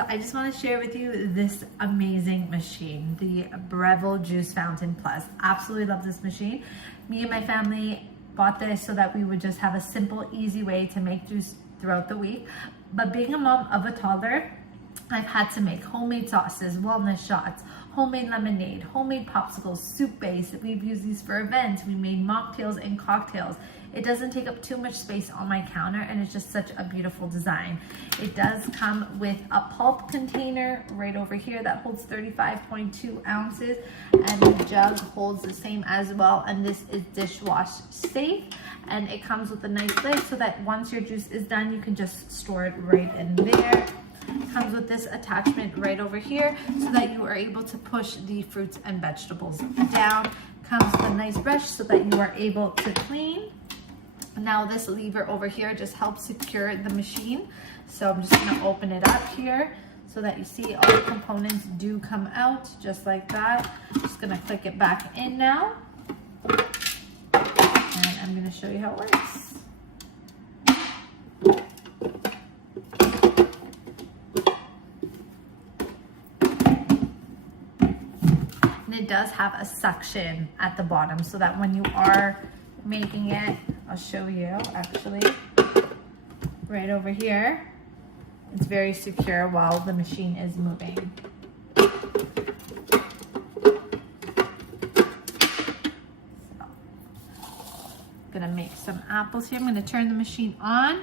So I just want to share with you this amazing machine, the Breville Juice Fountain Plus. Absolutely love this machine. Me and my family bought this so that we would just have a simple, easy way to make juice throughout the week. But being a mom of a toddler, I've had to make homemade sauces, wellness shots, homemade lemonade, homemade popsicles, soup base. We've used these for events. We made mocktails and cocktails. It doesn't take up too much space on my counter, and it's just such a beautiful design. It does come with a pulp container right over here that holds 35.2 ounces, and the jug holds the same as well, and this is dishwasher-safe, and it comes with a nice lid so that once your juice is done, you can just store it right in there. It comes with this attachment right over here so that you are able to push the fruits and vegetables down. Comes with a nice brush so that you are able to clean. Now this lever over here just helps secure the machine. So I'm just gonna open it up here so that you see all the components do come out just like that. Just gonna click it back in now. And I'm gonna show you how it works. And it does have a suction at the bottom so that when you are making it, I'll show you actually right over here. It's very secure while the machine is moving. So, gonna make some apples here. I'm gonna turn the machine on.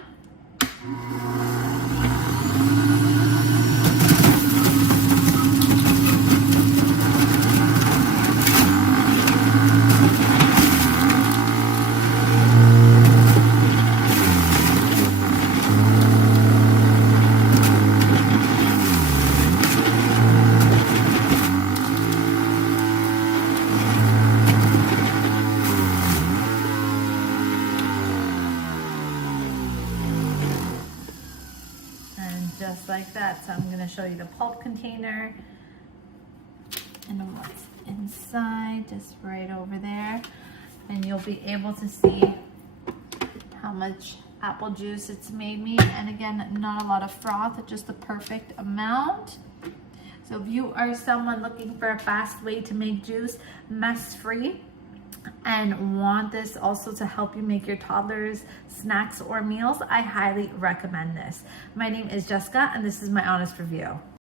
Just like that. So I'm going to show you the pulp container and what's inside, just right over there, and you'll be able to see how much apple juice it's made me. And again, not a lot of froth, just the perfect amount. So if you are someone looking for a fast way to make juice mess-free and want this also to help you make your toddlers snacks or meals, I highly recommend this. My name is Jessica, and this is my honest review.